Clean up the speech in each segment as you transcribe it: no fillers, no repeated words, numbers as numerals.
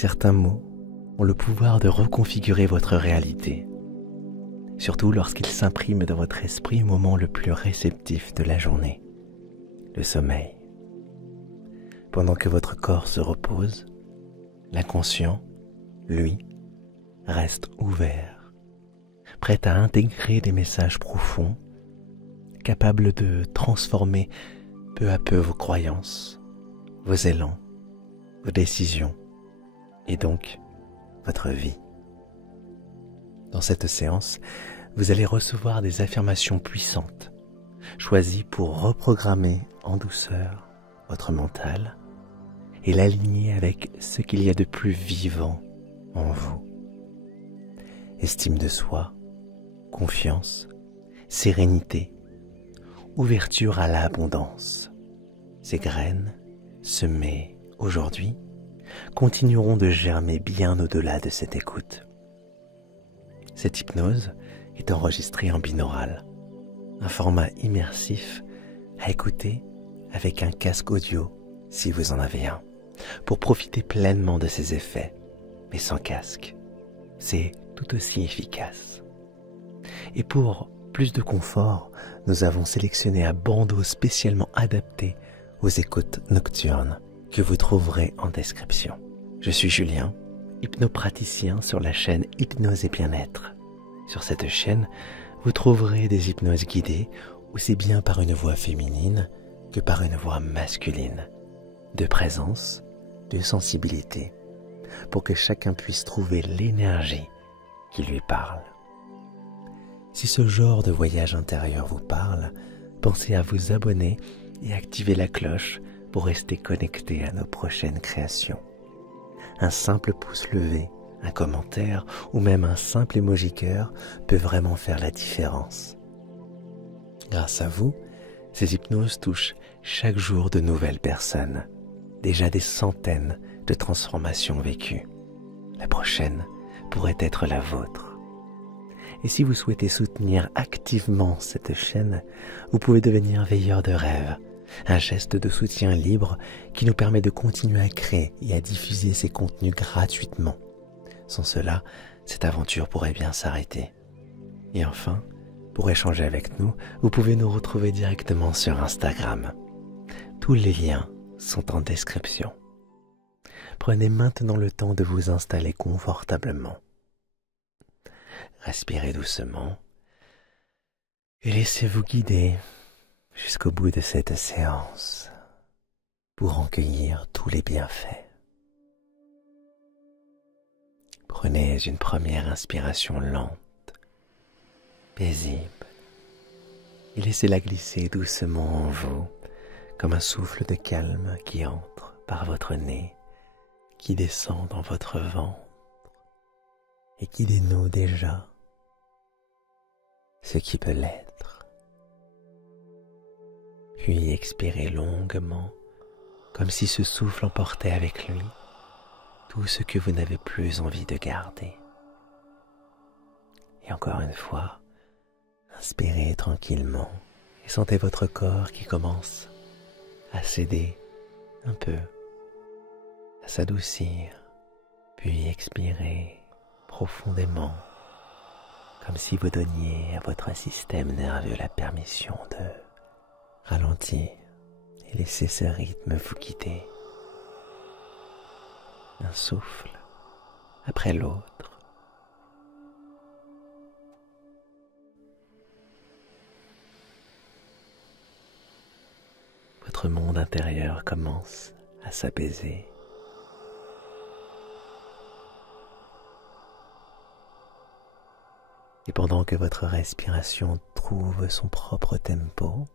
Certains mots ont le pouvoir de reconfigurer votre réalité, surtout lorsqu'ils s'impriment dans votre esprit au moment le plus réceptif de la journée, le sommeil. Pendant que votre corps se repose, l'inconscient, lui, reste ouvert, prêt à intégrer des messages profonds, capables de transformer peu à peu vos croyances, vos élans, vos décisions et donc votre vie. Dans cette séance, vous allez recevoir des affirmations puissantes, choisies pour reprogrammer en douceur votre mental et l'aligner avec ce qu'il y a de plus vivant en vous. Estime de soi, confiance, sérénité, ouverture à l'abondance. Ces graines, semées aujourd'hui, continueront de germer bien au-delà de cette écoute. Cette hypnose est enregistrée en binaural, un format immersif à écouter avec un casque audio si vous en avez un, pour profiter pleinement de ses effets, mais sans casque. C'est tout aussi efficace. Et pour plus de confort, nous avons sélectionné un bandeau spécialement adapté aux écoutes nocturnes que vous trouverez en description. Je suis Julien, hypnopraticien sur la chaîne Hypnose et Bien-être. Sur cette chaîne, vous trouverez des hypnoses guidées aussi bien par une voix féminine que par une voix masculine, de présence, de sensibilité, pour que chacun puisse trouver l'énergie qui lui parle. Si ce genre de voyage intérieur vous parle, pensez à vous abonner et activer la cloche pour rester connecté à nos prochaines créations. Un simple pouce levé, un commentaire ou même un simple emoji cœur peut vraiment faire la différence. Grâce à vous, ces hypnoses touchent chaque jour de nouvelles personnes, déjà des centaines de transformations vécues. La prochaine pourrait être la vôtre. Et si vous souhaitez soutenir activement cette chaîne, vous pouvez devenir veilleur de rêve, un geste de soutien libre qui nous permet de continuer à créer et à diffuser ces contenus gratuitement. Sans cela, cette aventure pourrait bien s'arrêter. Et enfin, pour échanger avec nous, vous pouvez nous retrouver directement sur Instagram. Tous les liens sont en description. Prenez maintenant le temps de vous installer confortablement. Respirez doucement et laissez-vous guider jusqu'au bout de cette séance pour en cueillir tous les bienfaits. Prenez une première inspiration lente, paisible, et laissez-la glisser doucement en vous comme un souffle de calme qui entre par votre nez, qui descend dans votre ventre et qui dénoue déjà ce qui peut l'être. Puis expirez longuement, comme si ce souffle emportait avec lui tout ce que vous n'avez plus envie de garder. Et encore une fois, inspirez tranquillement et sentez votre corps qui commence à céder un peu, à s'adoucir, puis expirez profondément, comme si vous donniez à votre système nerveux la permission de ralentir et laisser ce rythme vous guider. Un souffle après l'autre. Votre monde intérieur commence à s'apaiser. Et pendant que votre respiration trouve son propre tempo,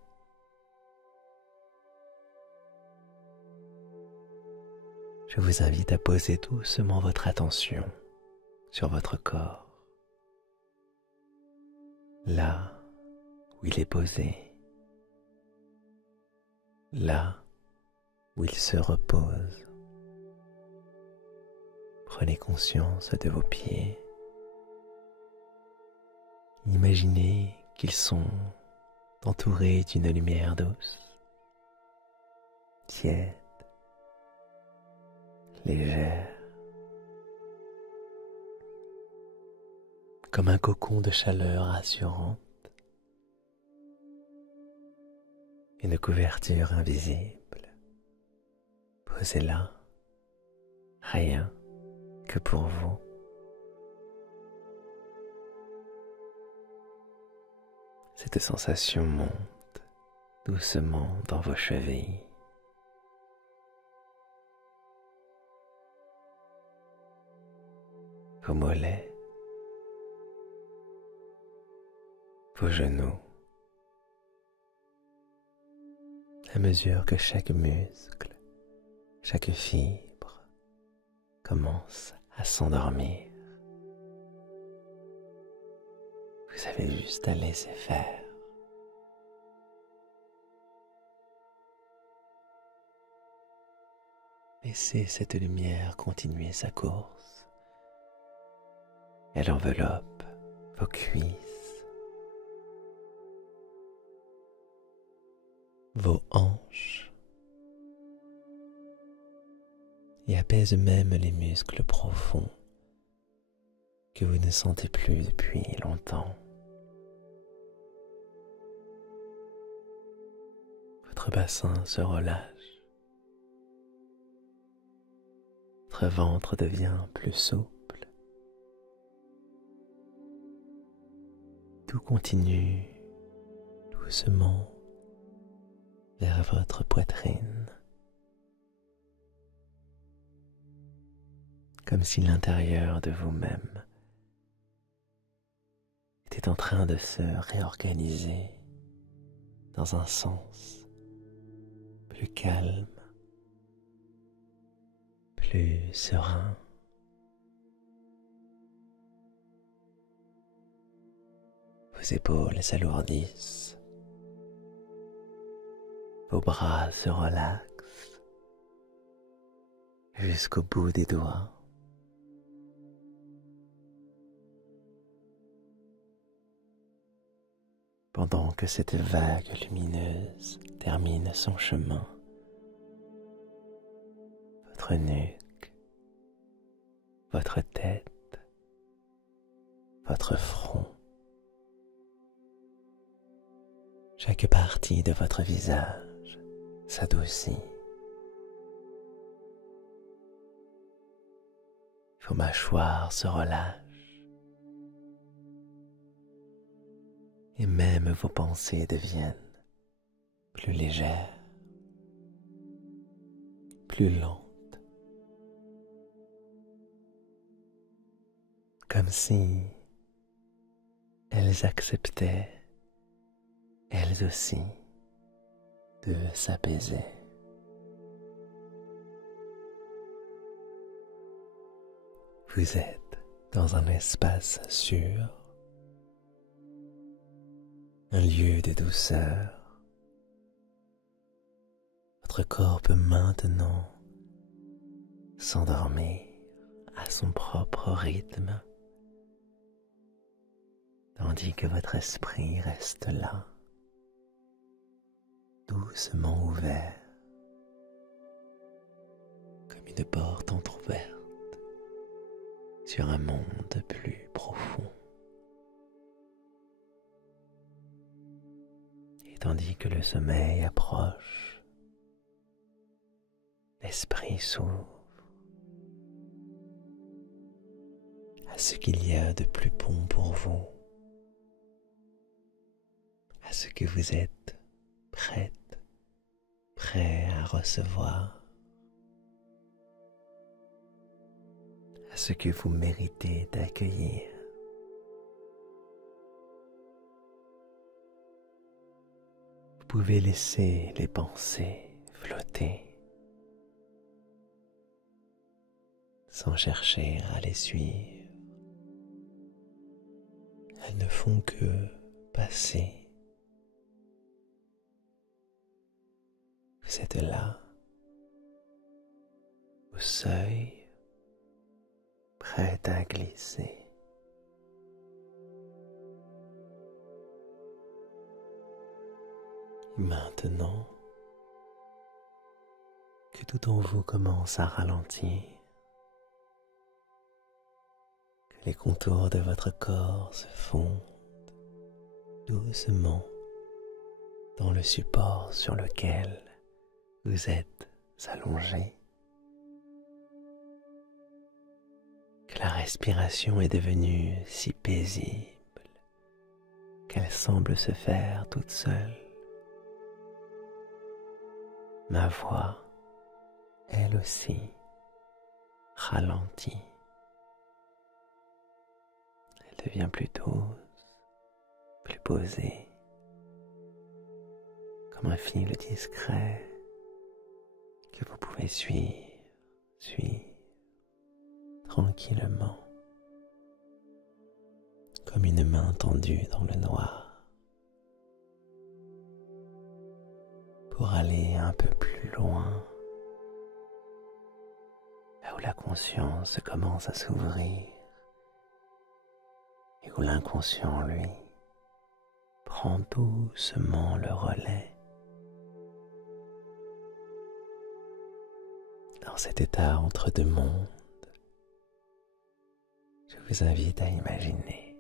je vous invite à poser doucement votre attention sur votre corps, là où il est posé, là où il se repose. Prenez conscience de vos pieds. Imaginez qu'ils sont entourés d'une lumière douce, tiède, légère, comme un cocon de chaleur rassurante, une couverture invisible, posée là, rien que pour vous. Cette sensation monte doucement dans vos chevilles. Vos mollets, vos genoux, à mesure que chaque muscle, chaque fibre commence à s'endormir. Vous avez juste à laisser faire. Laissez cette lumière continuer sa course. Elle enveloppe vos cuisses, vos hanches et apaise même les muscles profonds que vous ne sentez plus depuis longtemps. Votre bassin se relâche, votre ventre devient plus souple. Tout continue doucement vers votre poitrine, comme si l'intérieur de vous-même était en train de se réorganiser dans un sens plus calme, plus serein. Vos épaules s'alourdissent, vos bras se relaxent jusqu'au bout des doigts. Pendant que cette vague lumineuse termine son chemin, votre nuque, votre tête, votre front, chaque partie de votre visage s'adoucit. Vos mâchoires se relâchent et même vos pensées deviennent plus légères, plus lentes, comme si elles acceptaient elles aussi de s'apaiser. Vous êtes dans un espace sûr, un lieu de douceur. Votre corps peut maintenant s'endormir à son propre rythme, tandis que votre esprit reste là, doucement ouvert, comme une porte entrouverte sur un monde plus profond. Et tandis que le sommeil approche, l'esprit s'ouvre à ce qu'il y a de plus bon pour vous, à ce que vous êtes prêt à recevoir, à ce que vous méritez d'accueillir. Vous pouvez laisser les pensées flotter sans chercher à les suivre. Elles ne font que passer. Vous êtes là, au seuil, prête à glisser. Et maintenant que tout en vous commence à ralentir, que Les contours de votre corps se fondent doucement dans le support sur lequel vous êtes allongé. Que la respiration est devenue si paisible qu'elle semble se faire toute seule. Ma voix, elle aussi, ralentit. Elle devient plus douce, plus posée, comme un fil discret que vous pouvez suivre tranquillement, comme une main tendue dans le noir, pour aller un peu plus loin, là où la conscience commence à s'ouvrir et où l'inconscient, lui, prend doucement le relais. Dans cet état entre deux mondes, je vous invite à imaginer,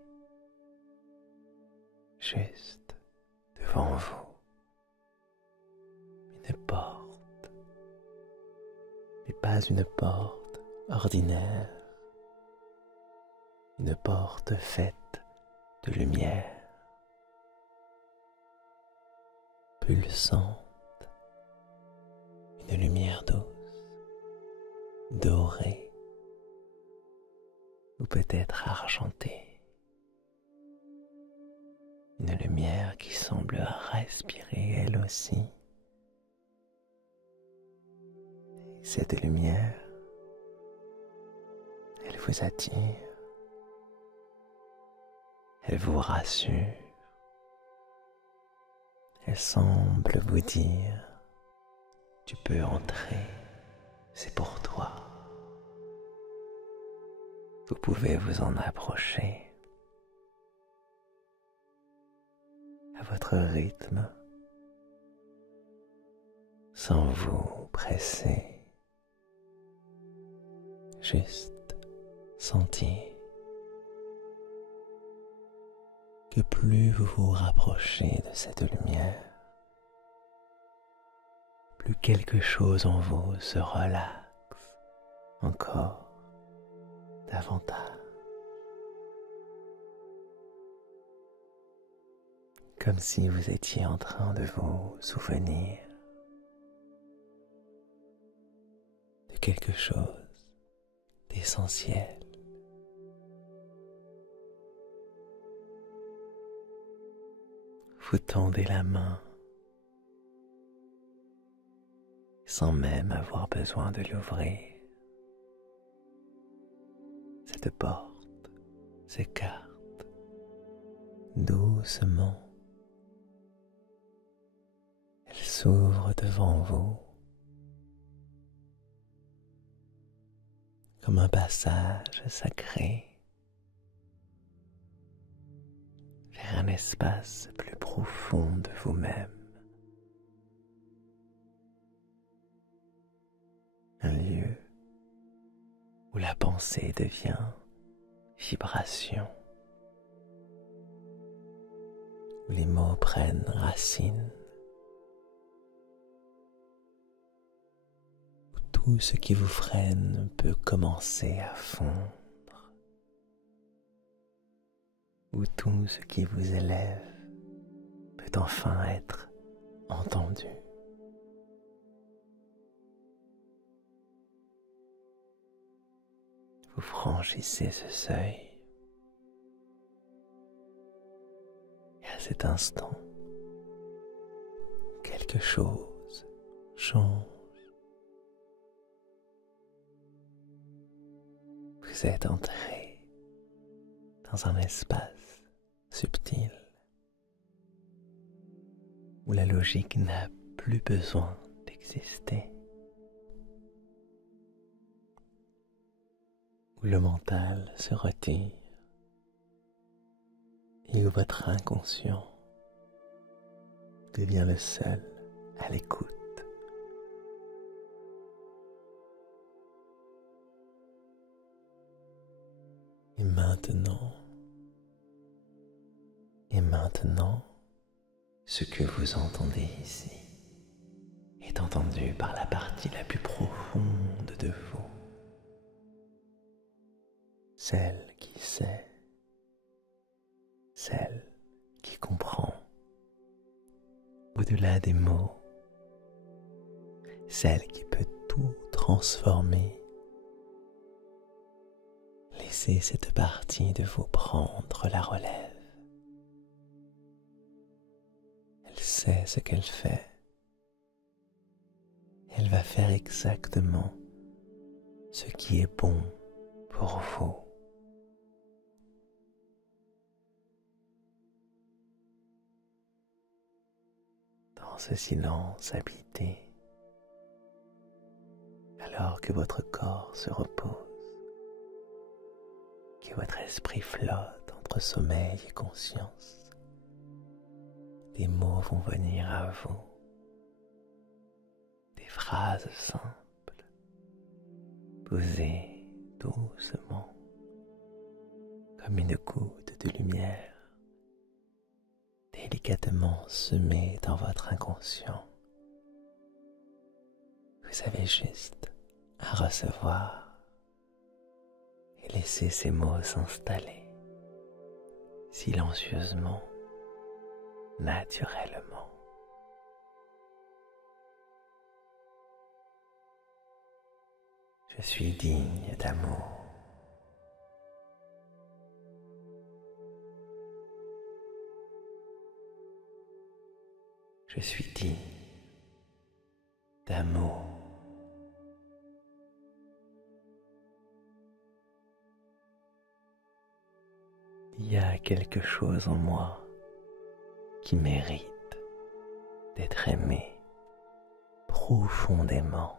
juste devant vous, une porte, mais pas une porte ordinaire, une porte faite de lumière, pulsante, une lumière douce, dorée, ou peut-être argentée, une lumière qui semble respirer elle aussi. Et cette lumière, elle vous attire, elle vous rassure, elle semble vous dire: tu peux entrer, c'est pour toi. Vous pouvez vous en approcher à votre rythme, sans vous presser, juste sentir que plus vous vous rapprochez de cette lumière, plus quelque chose en vous se relaxe encore davantage, comme si vous étiez en train de vous souvenir de quelque chose d'essentiel. Vous tendez la main sans même avoir besoin de l'ouvrir. Cette porte s'écarte doucement. Elle s'ouvre devant vous comme un passage sacré vers un espace plus profond de vous-même. Un lieu où la pensée devient vibration, où les mots prennent racine, où tout ce qui vous freine peut commencer à fondre, où tout ce qui vous élève peut enfin être entendu. Vous franchissez ce seuil et à cet instant, quelque chose change. Vous êtes entré dans un espace subtil où la logique n'a plus besoin d'exister, où le mental se retire et où votre inconscient devient le seul à l'écoute. Et maintenant, et maintenant, ce que vous entendez ici est entendu par la partie la plus profonde de vous, celle qui sait, celle qui comprend, au-delà des mots, celle qui peut tout transformer. Laissez cette partie de vous prendre la relève. Elle sait ce qu'elle fait. Elle va faire exactement ce qui est bon pour vous. Dans ce silence habité, alors que votre corps se repose, que votre esprit flotte entre sommeil et conscience, des mots vont venir à vous, des phrases simples, posées doucement, comme une goutte de lumière, délicatement semée dans votre inconscient. Vous avez juste à recevoir et laisser ces mots s'installer silencieusement, naturellement. Je suis digne d'amour. Je suis digne d'amour. Il y a quelque chose en moi qui mérite d'être aimé profondément.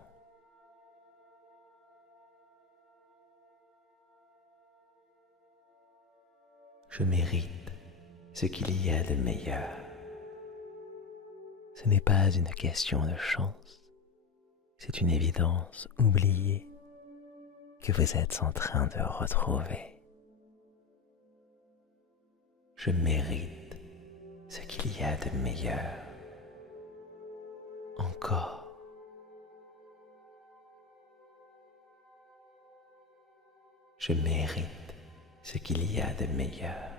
Je mérite ce qu'il y a de meilleur. Ce n'est pas une question de chance, c'est une évidence oubliée que vous êtes en train de retrouver. Je mérite ce qu'il y a de meilleur. Encore. Je mérite ce qu'il y a de meilleur.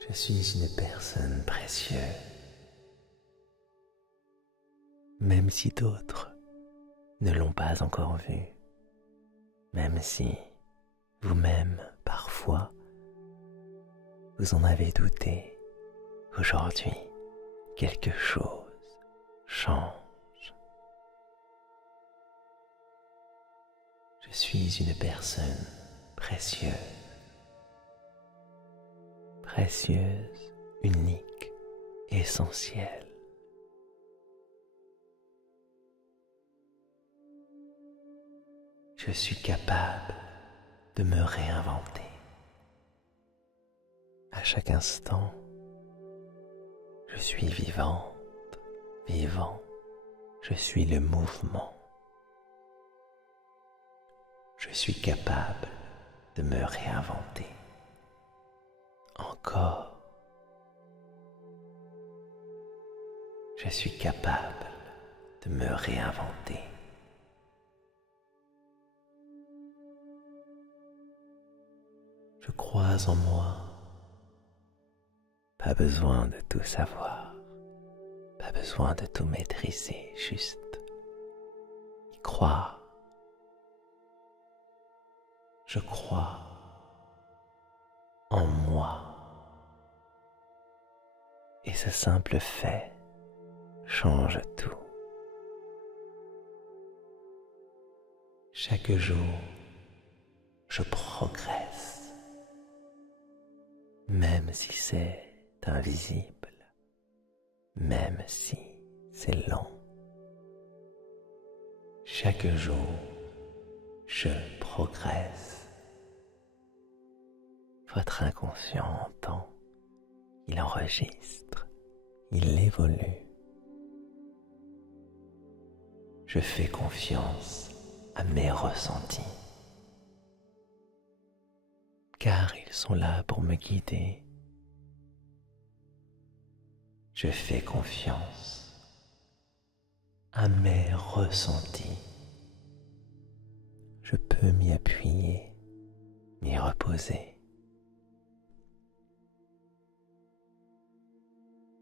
Je suis une personne précieuse, même si d'autres ne l'ont pas encore vu. Même si vous-même, parfois, vous en avez douté, aujourd'hui, quelque chose change. Je suis une personne précieuse, précieuse, unique, essentielle. Je suis capable de me réinventer. À chaque instant, je suis vivante, vivant. Je suis le mouvement. Je suis capable de me réinventer. Encore. Je suis capable de me réinventer. Je crois en moi. Pas besoin de tout savoir. Pas besoin de tout maîtriser, juste y croire. Je crois en moi. Et ce simple fait change tout. Chaque jour, je progresse. Même si c'est invisible, même si c'est lent. Chaque jour, je progresse. Votre inconscient entend, il enregistre, il évolue. Je fais confiance à mes ressentis, car ils sont là pour me guider. Je fais confiance à mes ressentis. Je peux m'y appuyer, m'y reposer.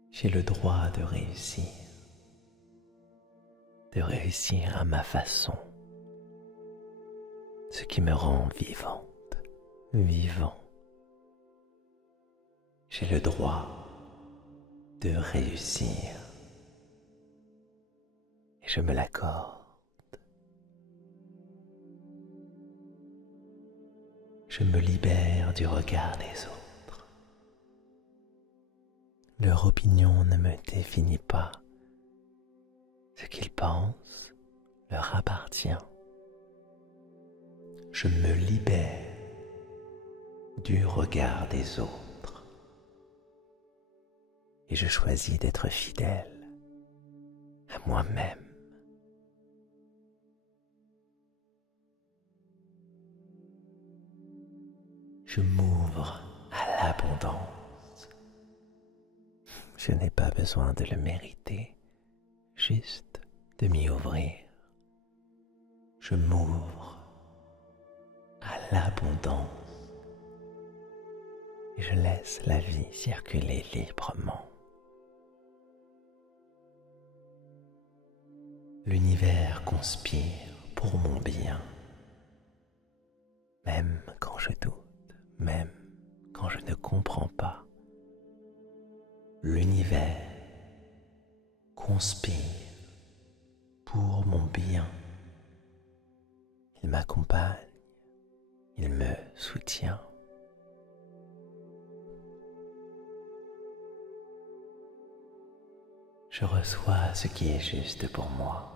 J'ai le droit de réussir à ma façon, ce qui me rend vivante, vivant. J'ai le droit de réussir et je me l'accorde. Je me libère du regard des autres. Leur opinion ne me définit pas. Ce qu'ils pensent leur appartient. Je me libère du regard des autres et je choisis d'être fidèle à moi-même. Je m'ouvre à l'abondance. Je n'ai pas besoin de le mériter, juste de m'y ouvrir. Je m'ouvre à l'abondance et je laisse la vie circuler librement. L'univers conspire pour mon bien, même quand je doute, même quand je ne comprends pas. L'univers conspire pour mon bien. Il m'accompagne, il me soutient. Je reçois ce qui est juste pour moi.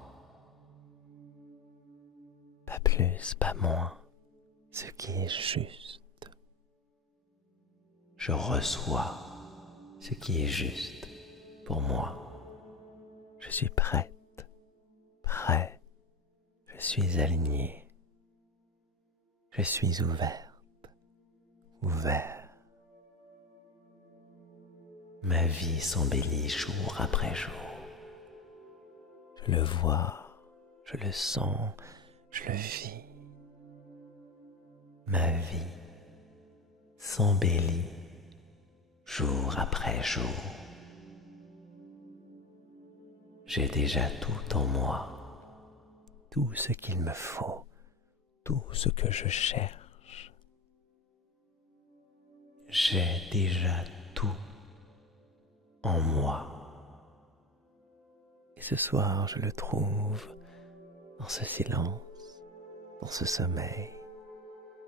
Pas plus, pas moins, ce qui est juste. Je reçois ce qui est juste pour moi. Je suis prête, prêt, je suis alignée. Je suis ouverte, ouvert. Ma vie s'embellit jour après jour. Je le vois, je le sens, je le vis. Ma vie s'embellit jour après jour. J'ai déjà tout en moi, tout ce qu'il me faut, tout ce que je cherche. J'ai déjà tout en moi. Et ce soir, je le trouve dans ce silence, dans ce sommeil,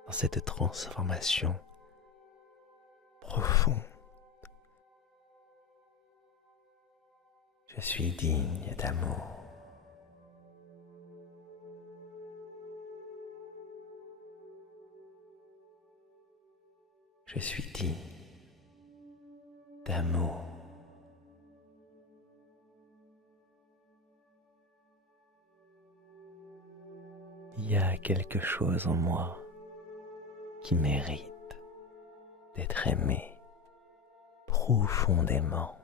dans cette transformation profonde. Je suis digne d'amour. Je suis digne d'amour. Il y a quelque chose en moi qui mérite d'être aimé profondément.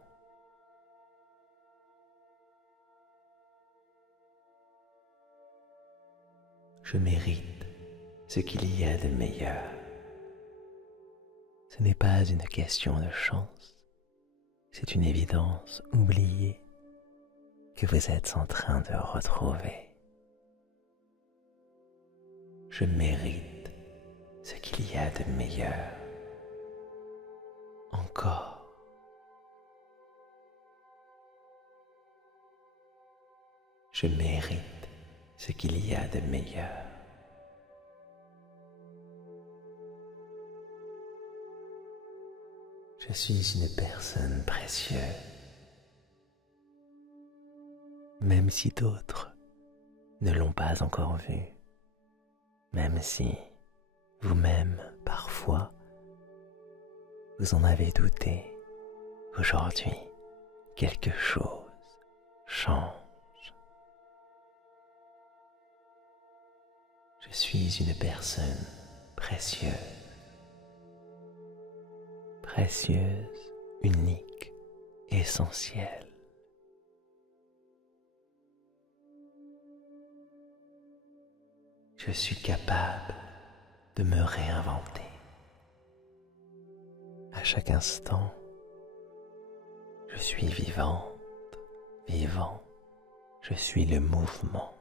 Je mérite ce qu'il y a de meilleur. Ce n'est pas une question de chance, c'est une évidence oubliée que vous êtes en train de retrouver. Je mérite ce qu'il y a de meilleur. Encore. Je mérite ce qu'il y a de meilleur. Je suis une personne précieuse, même si d'autres ne l'ont pas encore vu, même si vous-même, parfois, vous en avez douté. Aujourd'hui, quelque chose change. Je suis une personne précieuse, précieuse, unique, essentielle. Je suis capable de me réinventer. À chaque instant, je suis vivante, vivant, je suis le mouvement.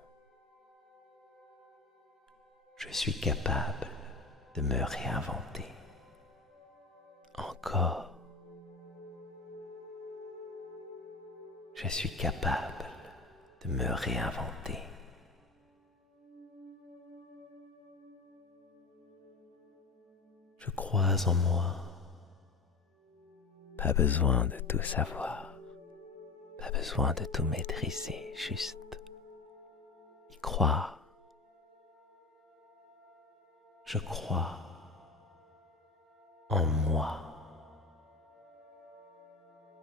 Je suis capable de me réinventer. Encore. Je suis capable de me réinventer. Je crois en moi. Pas besoin de tout savoir. Pas besoin de tout maîtriser, juste y croire. Je crois en moi.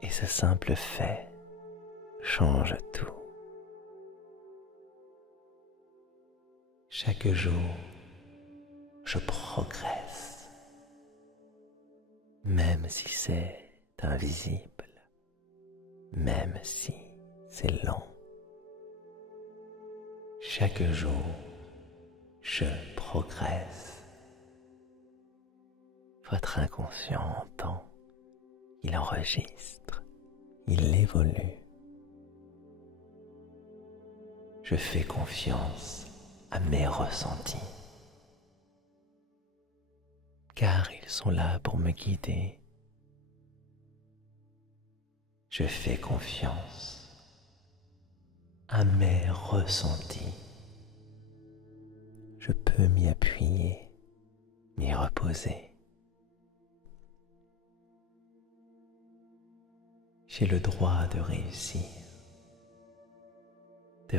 Et ce simple fait change tout. Chaque jour, je progresse, même si c'est invisible, même si c'est lent. Chaque jour, je progresse. Votre inconscient entend, il enregistre, il évolue. Je fais confiance à mes ressentis, car ils sont là pour me guider. Je fais confiance à mes ressentis. Je peux m'y appuyer, m'y reposer. J'ai le droit de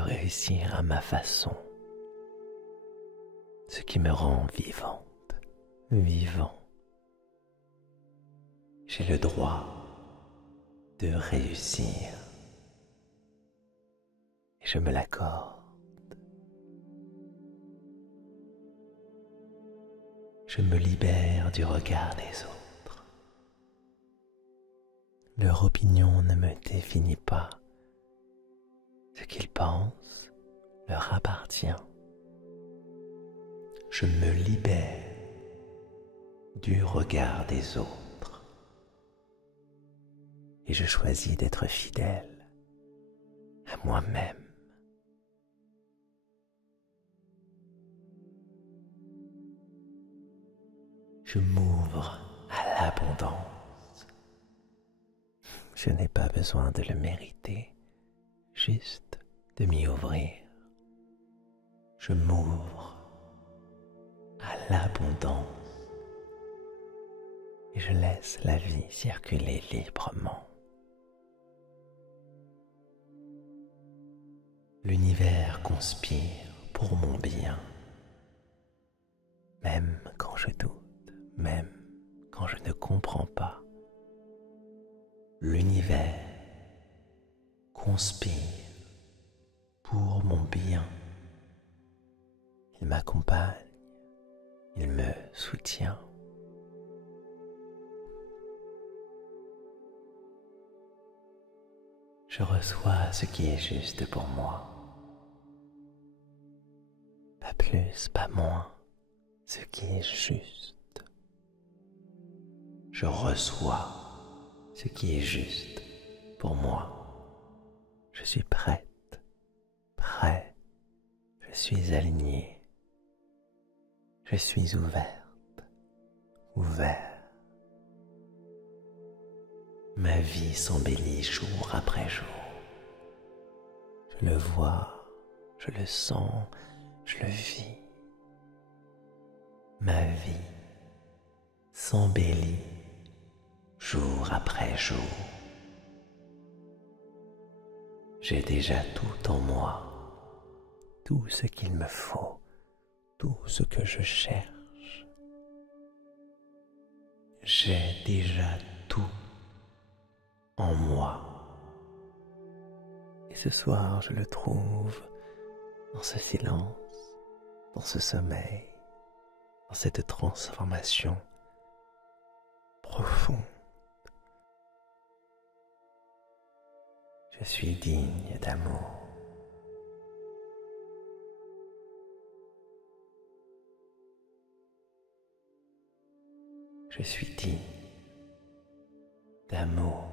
réussir à ma façon, ce qui me rend vivante, vivant. J'ai le droit de réussir et je me l'accorde. Je me libère du regard des autres. Leur opinion ne me définit pas. Ce qu'ils pensent leur appartient. Je me libère du regard des autres et je choisis d'être fidèle à moi-même. Je m'ouvre à l'abondance. Je n'ai pas besoin de le mériter, juste de m'y ouvrir. Je m'ouvre à l'abondance et je laisse la vie circuler librement. L'univers conspire pour mon bien, même quand je doute, même quand je ne comprends pas. L'univers conspire pour mon bien. Il m'accompagne, il me soutient. Je reçois ce qui est juste pour moi. Pas plus, pas moins, ce qui est juste. Je reçois ce qui est juste pour moi. Je suis prête, prêt, je suis alignée, je suis ouverte, ouvert. Ma vie s'embellit jour après jour. Je le vois, je le sens, je le vis. Ma vie s'embellit jour après jour. J'ai déjà tout en moi, tout ce qu'il me faut, tout ce que je cherche. J'ai déjà tout en moi. Et ce soir, je le trouve dans ce silence, dans ce sommeil, dans cette transformation profonde. Je suis digne d'amour. Je suis digne d'amour.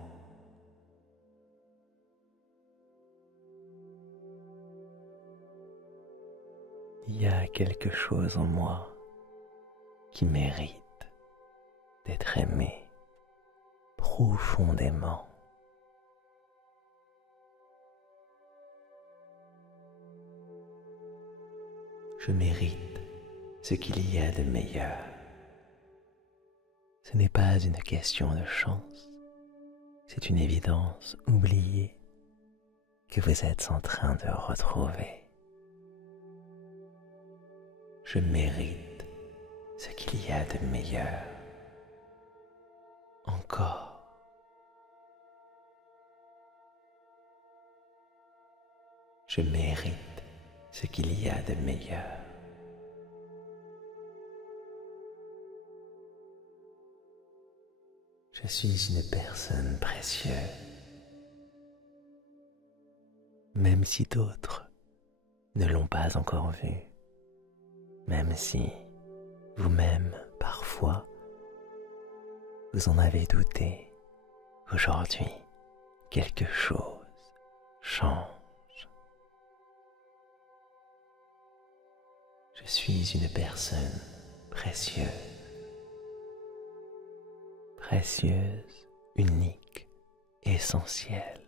Il y a quelque chose en moi qui mérite d'être aimé profondément. Je mérite ce qu'il y a de meilleur. Ce n'est pas une question de chance, c'est une évidence oubliée que vous êtes en train de retrouver. Je mérite ce qu'il y a de meilleur. Encore. Je mérite ce qu'il y a de meilleur. Je suis une personne précieuse, même si d'autres ne l'ont pas encore vu, même si vous-même, parfois, vous en avez douté. Aujourd'hui, quelque chose change. Je suis une personne précieuse. Précieuse, unique, essentielle.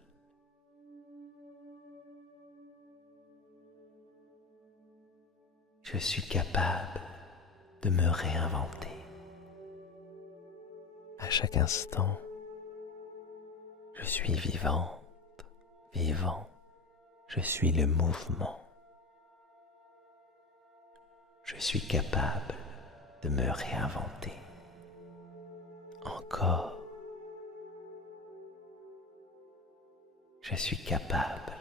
Je suis capable de me réinventer. À chaque instant, je suis vivante, vivant, je suis le mouvement. Je suis capable de me réinventer. Encore. Je suis capable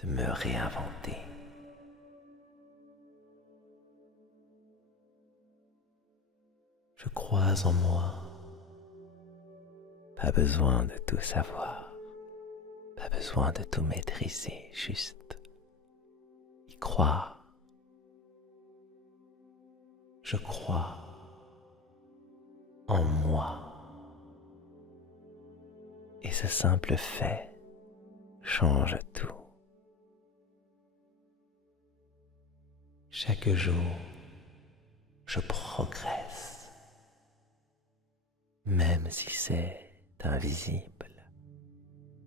de me réinventer. Je crois en moi. Pas besoin de tout savoir. Pas besoin de tout maîtriser, juste y croire. Je crois en moi. Et ce simple fait change tout. Chaque jour, je progresse, même si c'est invisible,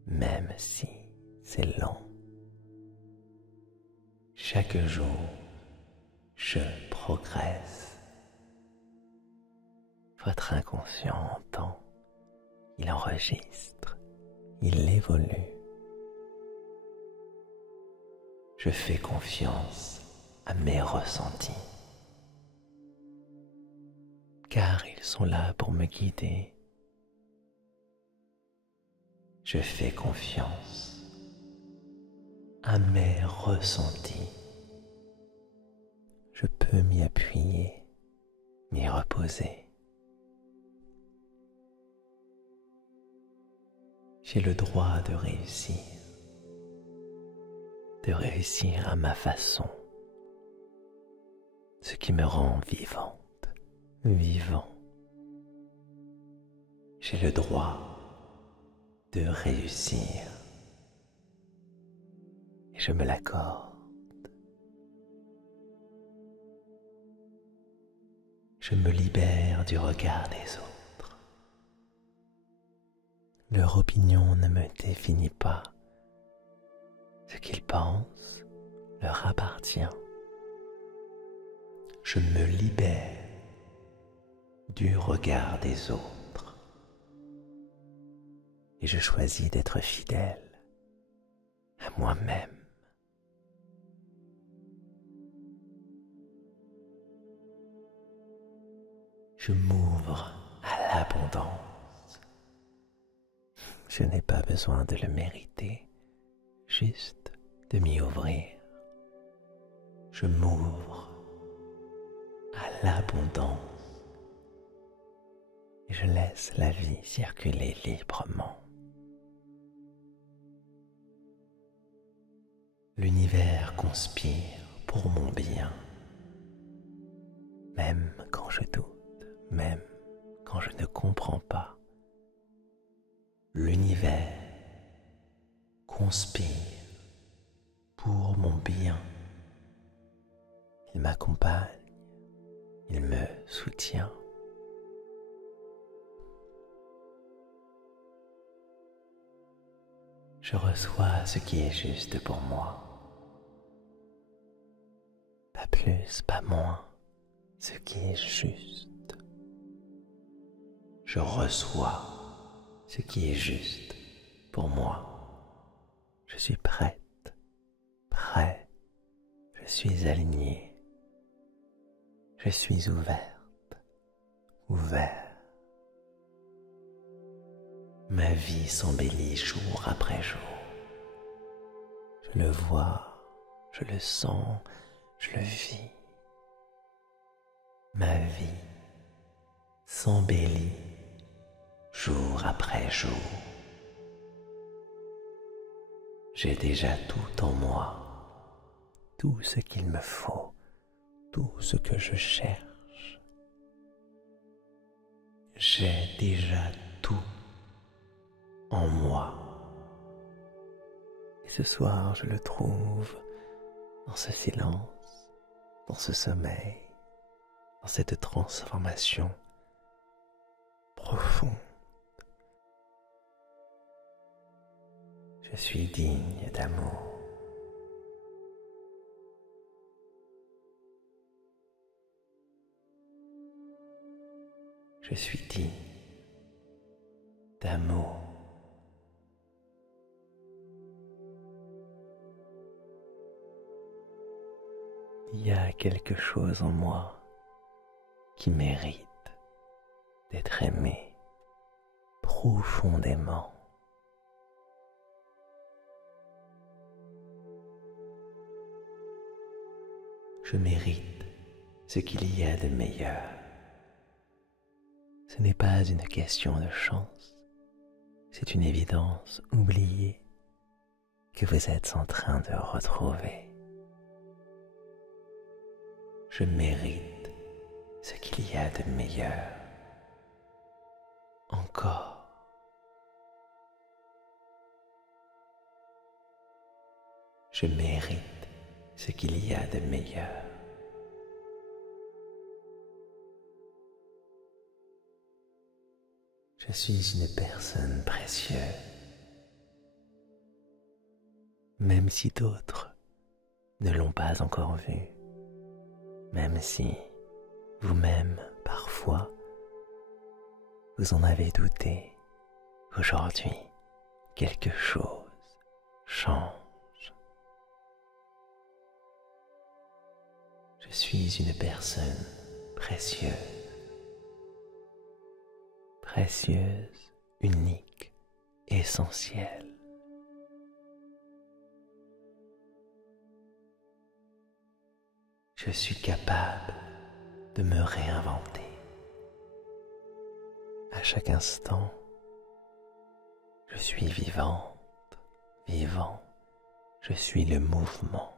même si c'est lent. Chaque jour, je progresse. Votre inconscient entend, il enregistre, il évolue. Je fais confiance à mes ressentis, car ils sont là pour me guider. Je fais confiance à mes ressentis. Je peux m'y appuyer, m'y reposer. J'ai le droit de réussir à ma façon, ce qui me rend vivante, vivant. J'ai le droit de réussir et je me l'accorde. Je me libère du regard des autres. Leur opinion ne me définit pas. Ce qu'ils pensent leur appartient. Je me libère du regard des autres et je choisis d'être fidèle à moi-même. Je m'ouvre à l'abondance. Je n'ai pas besoin de le mériter, juste de m'y ouvrir. Je m'ouvre l'abondance et je laisse la vie circuler librement. L'univers conspire pour mon bien, même quand je doute, même quand je ne comprends pas. L'univers conspire pour mon bien. Il m'accompagne, il me soutient. Je reçois ce qui est juste pour moi. Pas plus, pas moins, ce qui est juste. Je reçois ce qui est juste pour moi. Je suis prête, prêt, je suis alignée. Je suis ouverte, ouvert. Ma vie s'embellit jour après jour. Je le vois, je le sens, je le vis. Ma vie s'embellit jour après jour. J'ai déjà tout en moi, tout ce qu'il me faut, tout ce que je cherche. J'ai déjà tout en moi. Et ce soir, je le trouve dans ce silence, dans ce sommeil, dans cette transformation profonde. Je suis digne d'amour. Je suis digne d'amour. Il y a quelque chose en moi qui mérite d'être aimé profondément. Je mérite ce qu'il y a de meilleur. Ce n'est pas une question de chance, c'est une évidence oubliée que vous êtes en train de retrouver. Je mérite ce qu'il y a de meilleur. Encore. Je mérite ce qu'il y a de meilleur. Je suis une personne précieuse, même si d'autres ne l'ont pas encore vue, même si vous-même, parfois, vous en avez douté. Aujourd'hui, quelque chose change. Je suis une personne précieuse. Précieuse, unique, essentielle. Je suis capable de me réinventer. À chaque instant, je suis vivante, vivant. Je suis le mouvement.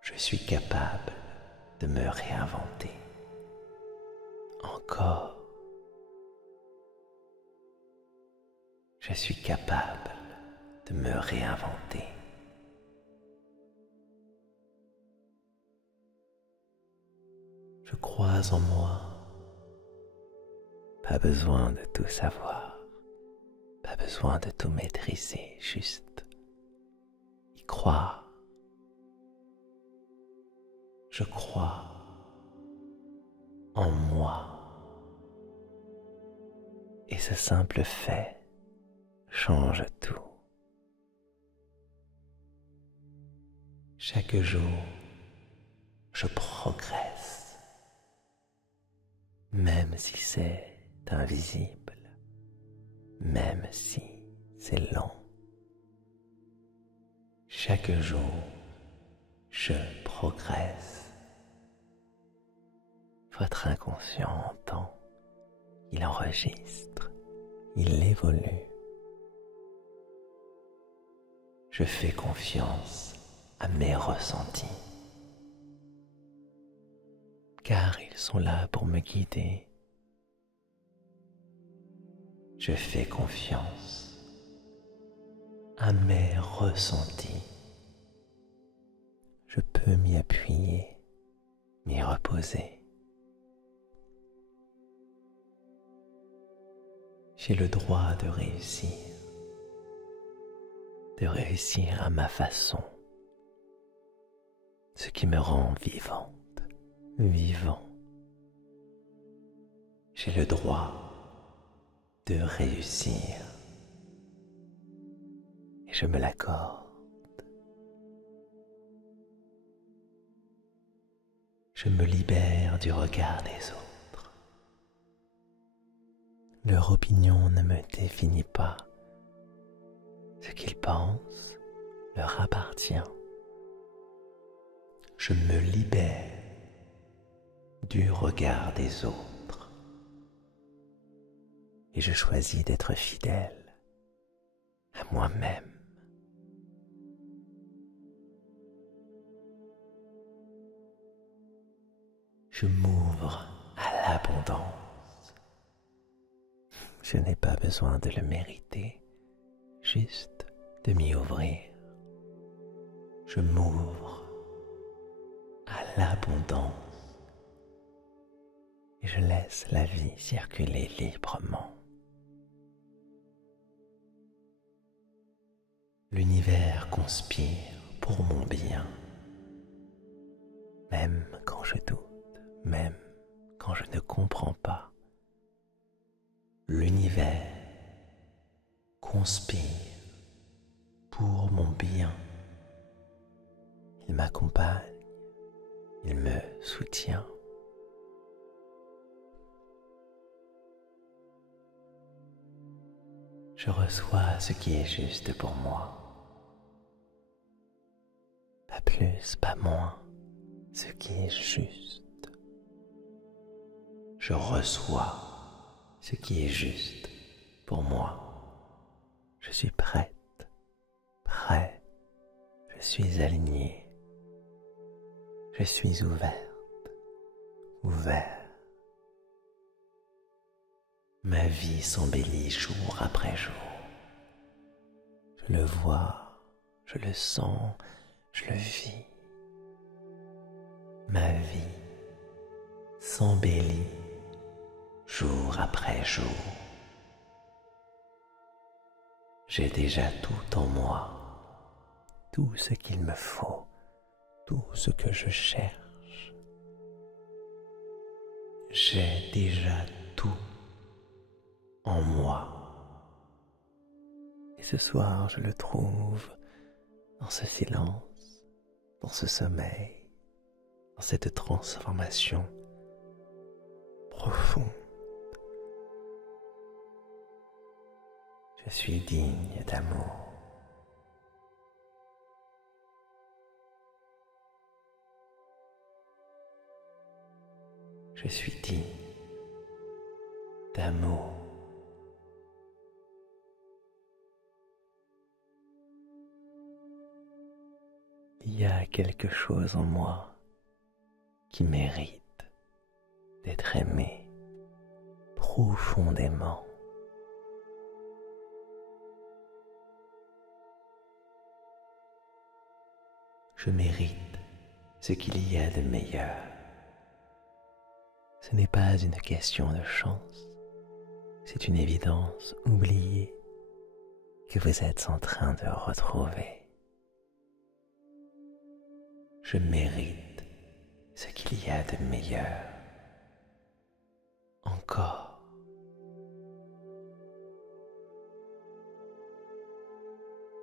Je suis capable de me réinventer. Encore. Je suis capable de me réinventer. Je crois en moi. Pas besoin de tout savoir. Pas besoin de tout maîtriser, juste y croire. Je crois en moi. Et ce simple fait change tout. Chaque jour, je progresse, même si c'est invisible, même si c'est lent. Chaque jour, je progresse Votre inconscient entend, il enregistre, il évolue. Je fais confiance à mes ressentis, car ils sont là pour me guider. Je fais confiance à mes ressentis. Je peux m'y appuyer, m'y reposer. J'ai le droit de réussir à ma façon, ce qui me rend vivant. J'ai le droit de réussir et je me l'accorde. Je me libère du regard des autres. Leur opinion ne me définit pas. Ce qu'ils pensent leur appartient. Je me libère du regard des autres et je choisis d'être fidèle à moi-même. Je m'ouvre à l'abondance. Je n'ai pas besoin de le mériter, juste de m'y ouvrir. Je m'ouvre à l'abondance et je laisse la vie circuler librement. L'univers conspire pour mon bien, même quand je doute. Même quand je ne comprends pas, l'univers conspire pour mon bien. Il m'accompagne, il me soutient. Je reçois ce qui est juste pour moi. Pas plus, pas moins, ce qui est juste. Je reçois ce qui est juste pour moi. Je suis prêt, je suis alignée, je suis ouvert. Ma vie s'embellit jour après jour. Je le vois, je le sens, je le vis. Ma vie s'embellit jour après jour. J'ai déjà tout en moi, tout ce qu'il me faut, tout ce que je cherche. J'ai déjà tout en moi. Et ce soir, je le trouve dans ce silence, dans ce sommeil, dans cette transformation profonde. Je suis digne d'amour. Je suis digne d'amour. Il y a quelque chose en moi qui mérite d'être aimé profondément. Je mérite ce qu'il y a de meilleur. Ce n'est pas une question de chance, c'est une évidence oubliée que vous êtes en train de retrouver. Je mérite ce qu'il y a de meilleur. Encore.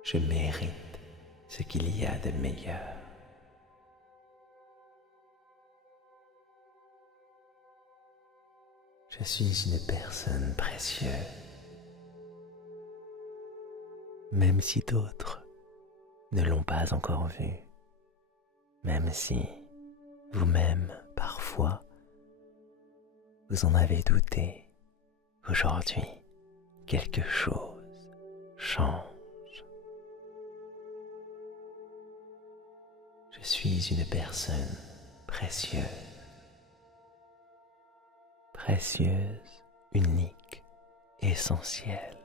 Je mérite ce qu'il y a de meilleur. Je suis une personne précieuse, même si d'autres ne l'ont pas encore vue, même si vous-même, parfois, vous en avez douté, aujourd'hui, quelque chose change. Je suis une personne précieuse, précieuse, unique, essentielle.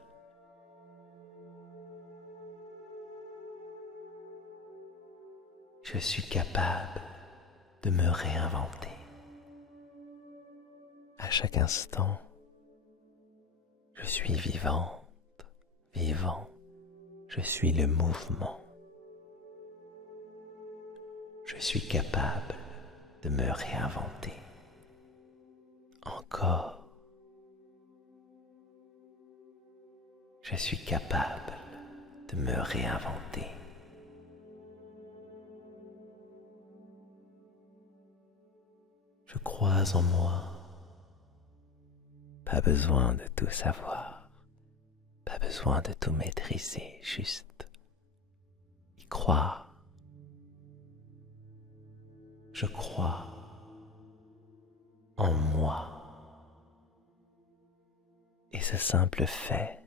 Je suis capable de me réinventer. À chaque instant, je suis vivante, vivant, je suis le mouvement. Je suis capable de me réinventer. Encore. Je suis capable de me réinventer. Je crois en moi. Pas besoin de tout savoir. Pas besoin de tout maîtriser, juste y croire. Je crois en moi. Et ce simple fait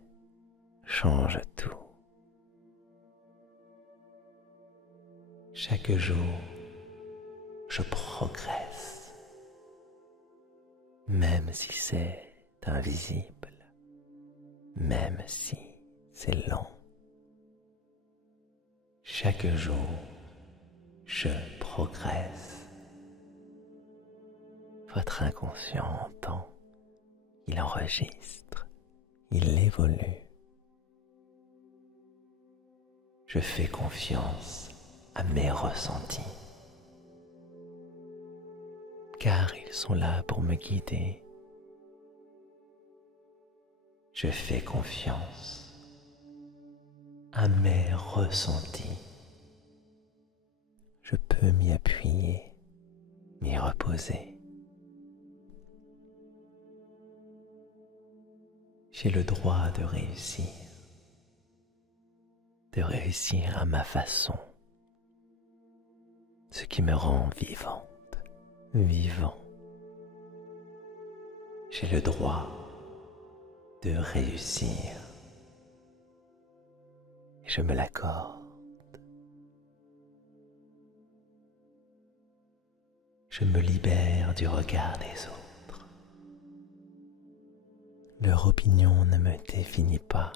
change tout. Chaque jour, je progresse, même si c'est invisible, même si c'est lent. Chaque jour, je progresse. Votre inconscient entend, il enregistre, il évolue. Je fais confiance à mes ressentis, car ils sont là pour me guider. Je fais confiance à mes ressentis. Je peux m'y appuyer, m'y reposer. J'ai le droit de réussir à ma façon, ce qui me rend vivante, vivant. J'ai le droit de réussir et je me l'accorde. Je me libère du regard des autres. Leur opinion ne me définit pas.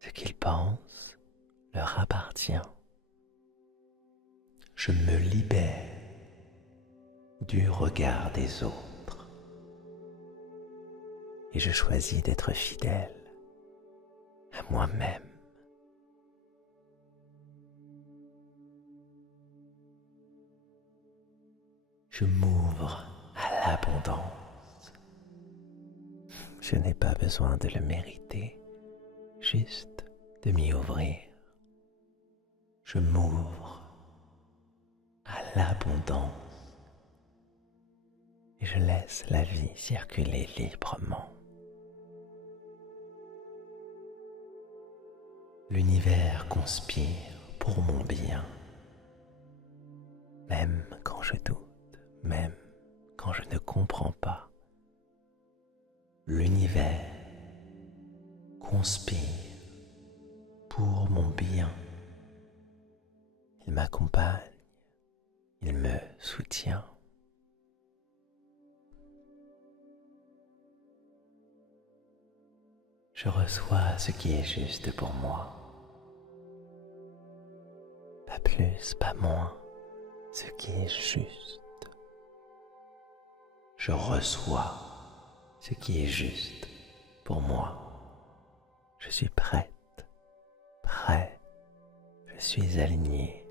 Ce qu'ils pensent leur appartient. Je me libère du regard des autres et je choisis d'être fidèle à moi-même. Je m'ouvre à l'abondance. Je n'ai pas besoin de le mériter, juste de m'y ouvrir. Je m'ouvre à l'abondance et je laisse la vie circuler librement. L'univers conspire pour mon bien, même quand je doute, même quand je ne comprends pas. L'univers conspire pour mon bien. Il m'accompagne, il me soutient. Je reçois ce qui est juste pour moi. Pas plus, pas moins, ce qui est juste. Je reçois ce qui est juste pour moi. Je suis prête, prêt, je suis alignée.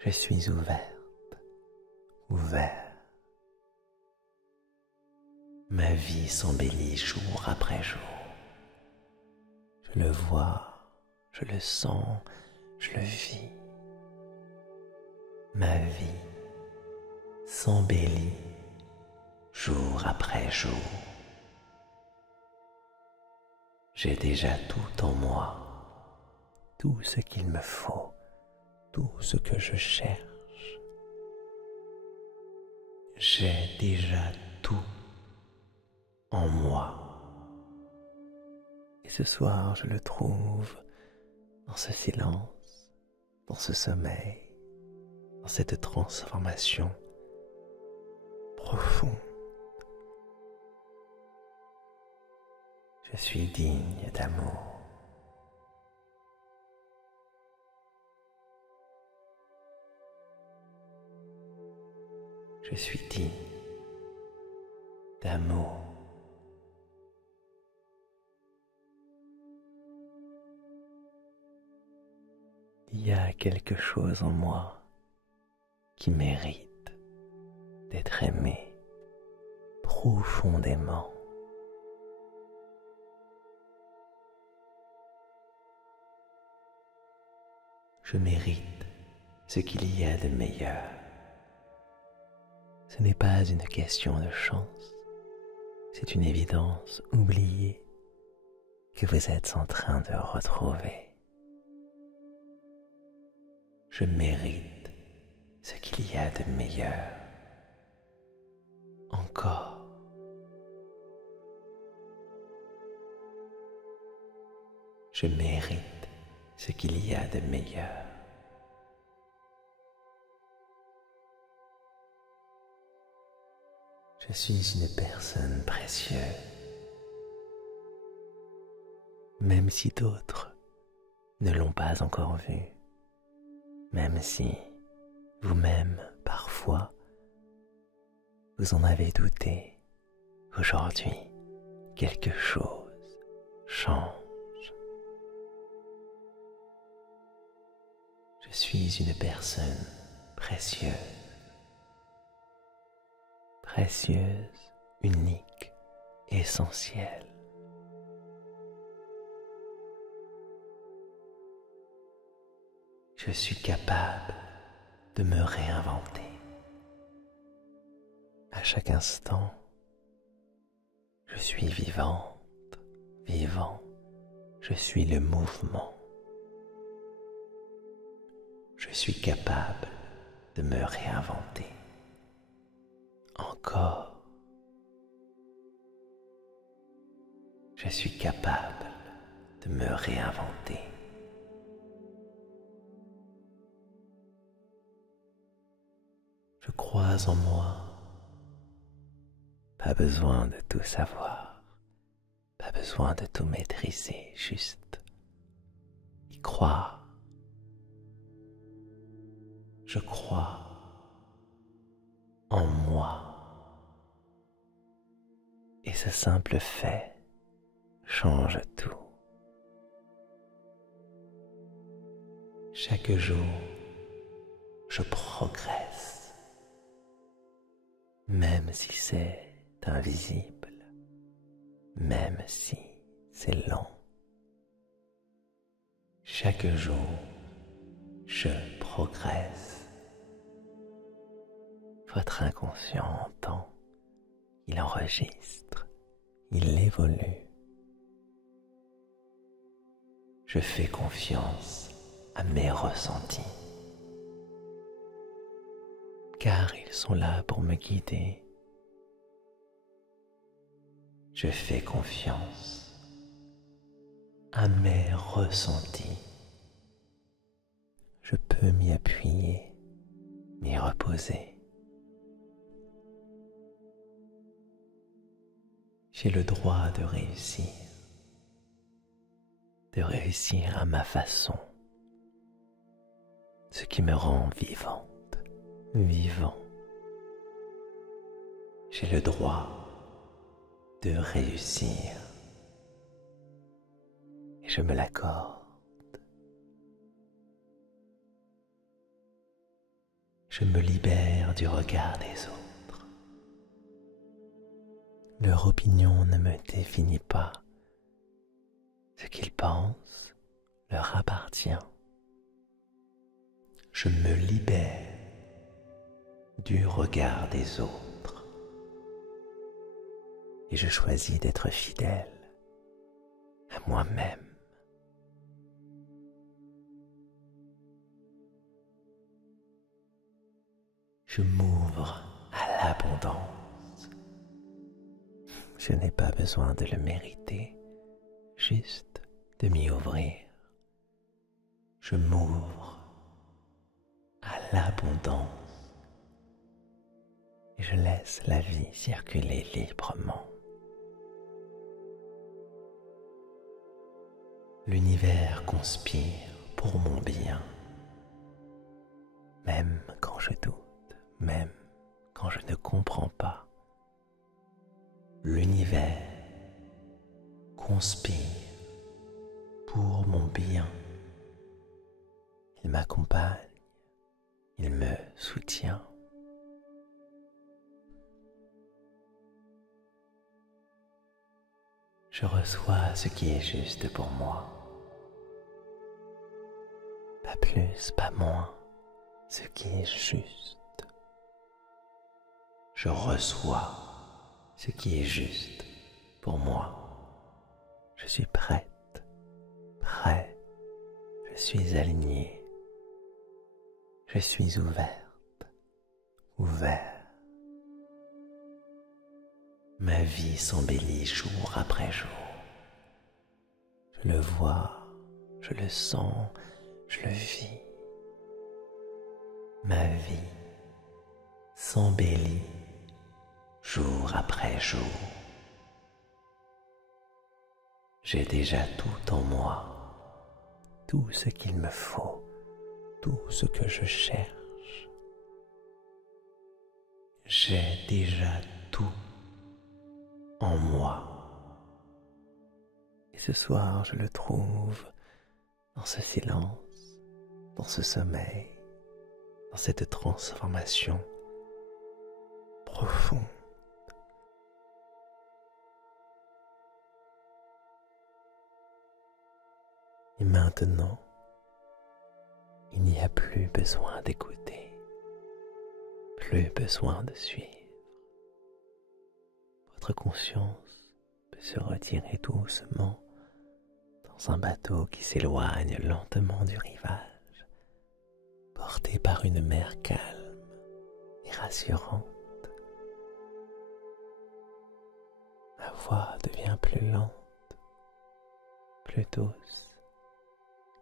Je suis ouverte, ouvert. Ma vie s'embellit jour après jour. Je le vois, je le sens, je le vis. Ma vie s'embellit jour après jour. J'ai déjà tout en moi, tout ce qu'il me faut, tout ce que je cherche. J'ai déjà tout en moi. Et ce soir, je le trouve dans ce silence, dans ce sommeil, dans cette transformation profonde. Je suis digne d'amour. Je suis digne d'amour. Il y a quelque chose en moi qui mérite d'être aimé profondément. Je mérite ce qu'il y a de meilleur. Ce n'est pas une question de chance, c'est une évidence oubliée que vous êtes en train de retrouver. Je mérite ce qu'il y a de meilleur. Encore. Je mérite ce qu'il y a de meilleur. Je suis une personne précieuse, même si d'autres ne l'ont pas encore vu, même si vous-même, parfois, vous en avez douté. Aujourd'hui, quelque chose change. Je suis une personne précieuse, unique, essentielle. Je suis capable de me réinventer. À chaque instant, je suis vivant, je suis le mouvement. Je suis capable de me réinventer. Encore. Je suis capable de me réinventer. Je crois en moi. Pas besoin de tout savoir. Pas besoin de tout maîtriser, juste y croire. Je crois en moi. Et ce simple fait change tout. Chaque jour, je progresse, même si c'est invisible, même si c'est lent. Chaque jour, je progresse. Votre inconscient entend, il enregistre, il évolue. Je fais confiance à mes ressentis, car ils sont là pour me guider. Je fais confiance à mes ressentis. Je peux m'y appuyer, m'y reposer. J'ai le droit de réussir à ma façon, ce qui me rend vivant. J'ai le droit de réussir et je me l'accorde. Je me libère du regard des autres. Leur opinion ne me définit pas. Ce qu'ils pensent leur appartient. Je me libère du regard des autres et je choisis d'être fidèle à moi-même. Je m'ouvre à l'abondance. Je n'ai pas besoin de le mériter, juste de m'y ouvrir. Je m'ouvre à l'abondance et je laisse la vie circuler librement. L'univers conspire pour mon bien, même quand je doute, même quand je ne comprends pas. L'univers conspire pour mon bien. Il m'accompagne, il me soutient. Je reçois ce qui est juste pour moi. Pas plus, pas moins, ce qui est juste. Je reçois ce qui est juste pour moi. Je suis prête, prêt, je suis alignée. Je suis ouverte, ouvert. Ma vie s'embellit jour après jour. Je le vois, je le sens, je le vis. Ma vie s'embellit jour après jour. J'ai déjà tout en moi, tout ce qu'il me faut, tout ce que je cherche. J'ai déjà tout en moi. Et ce soir, je le trouve dans ce silence, dans ce sommeil, dans cette transformation profonde. Et maintenant, il n'y a plus besoin d'écouter, plus besoin de suivre. Votre conscience peut se retirer doucement dans un bateau qui s'éloigne lentement du rivage, porté par une mer calme et rassurante. Ma voix devient plus lente, plus douce,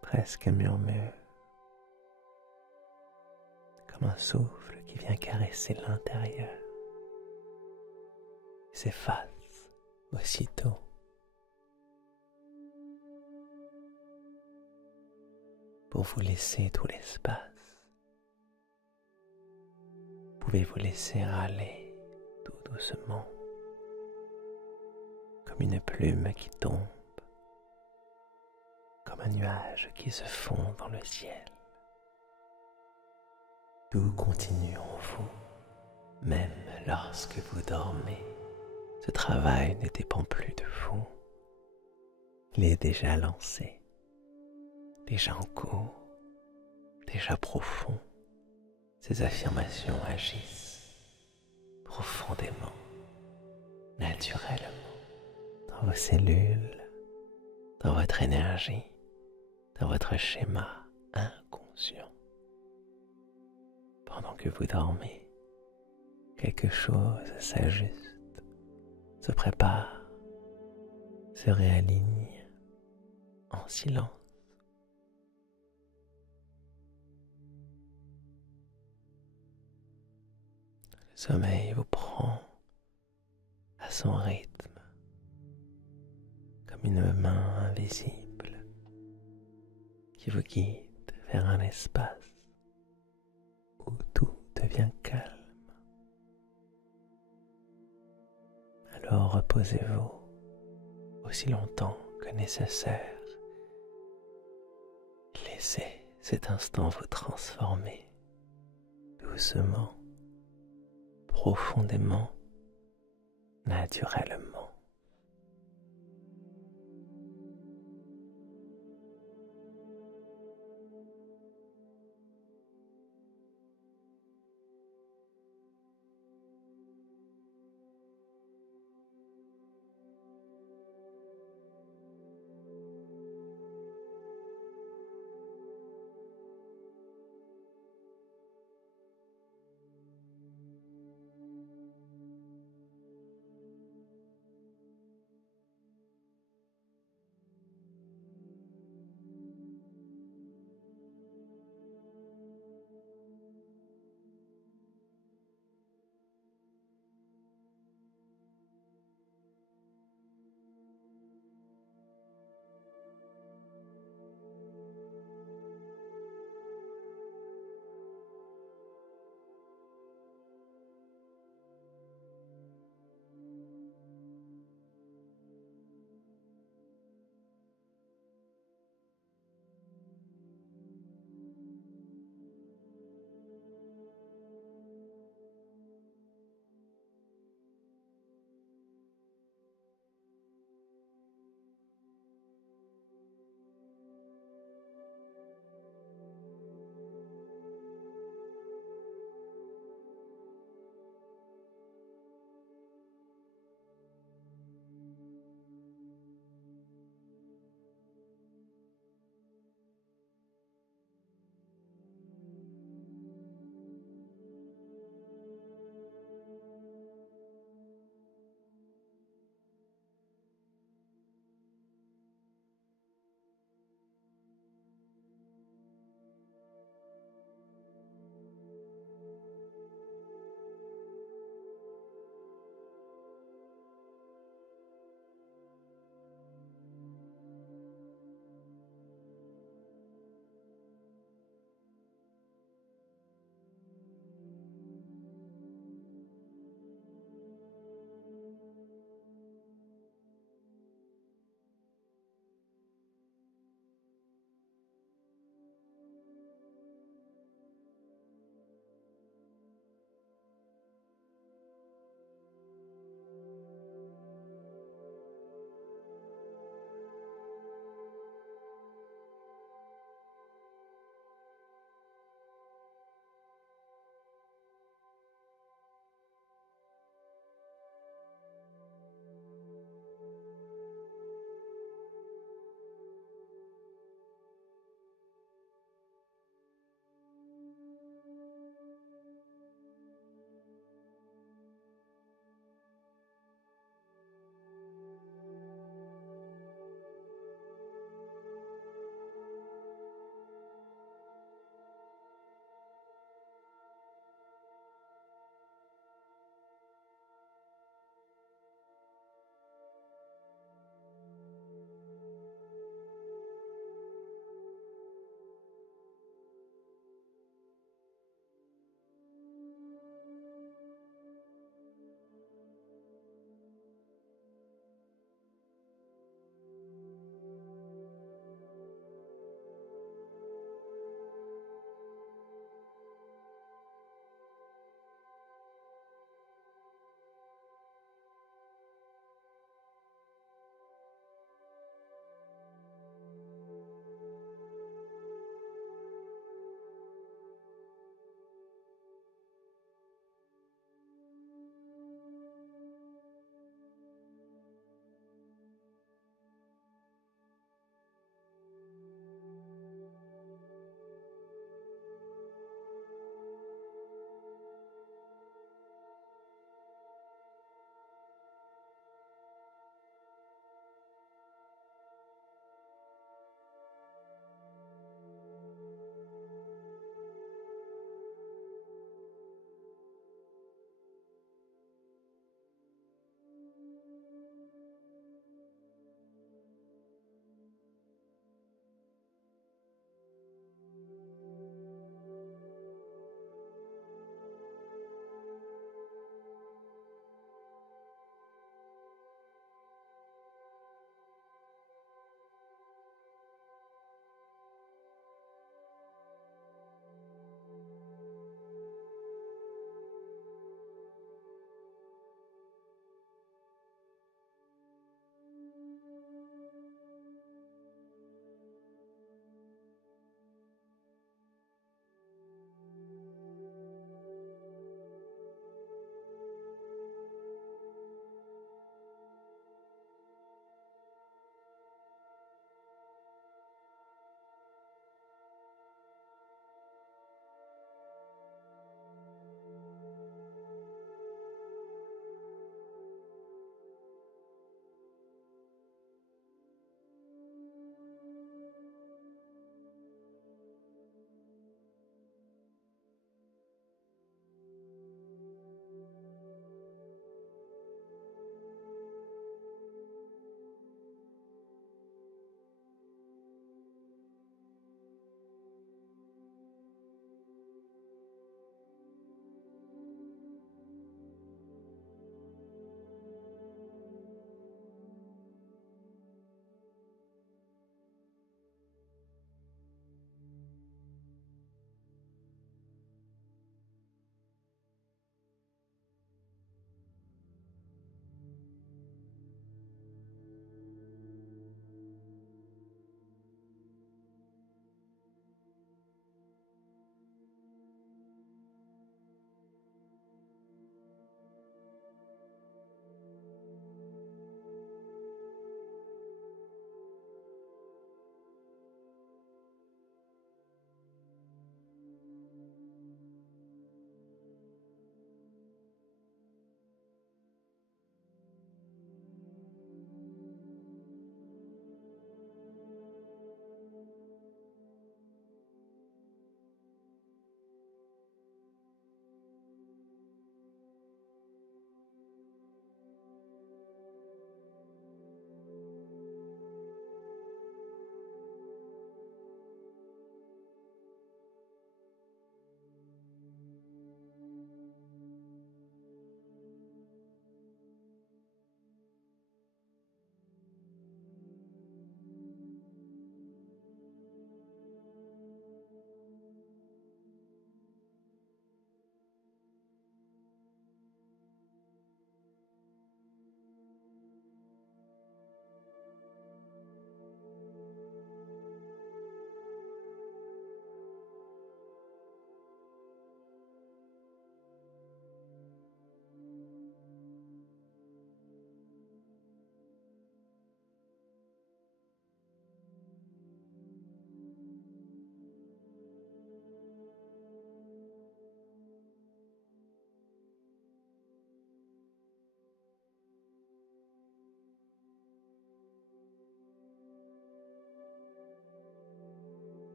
presque un murmure, comme un souffle qui vient caresser l'intérieur et s'efface aussitôt. Pour vous laisser tout l'espace, pouvez vous laisser aller tout doucement, comme une plume qui tombe, comme un nuage qui se fond dans le ciel. Tout continue en vous, même lorsque vous dormez. Ce travail ne dépend plus de vous. Il est déjà lancé, déjà en cours, déjà profond. Ces affirmations agissent profondément, naturellement, dans vos cellules, dans votre énergie, dans votre schéma inconscient. Pendant que vous dormez, quelque chose s'ajuste, se prépare, se réaligne en silence. Le sommeil vous prend à son rythme, comme une main invisible qui vous guide vers un espace où tout devient calme. Alors reposez-vous aussi longtemps que nécessaire. Laissez cet instant vous transformer doucement, profondément, naturellement.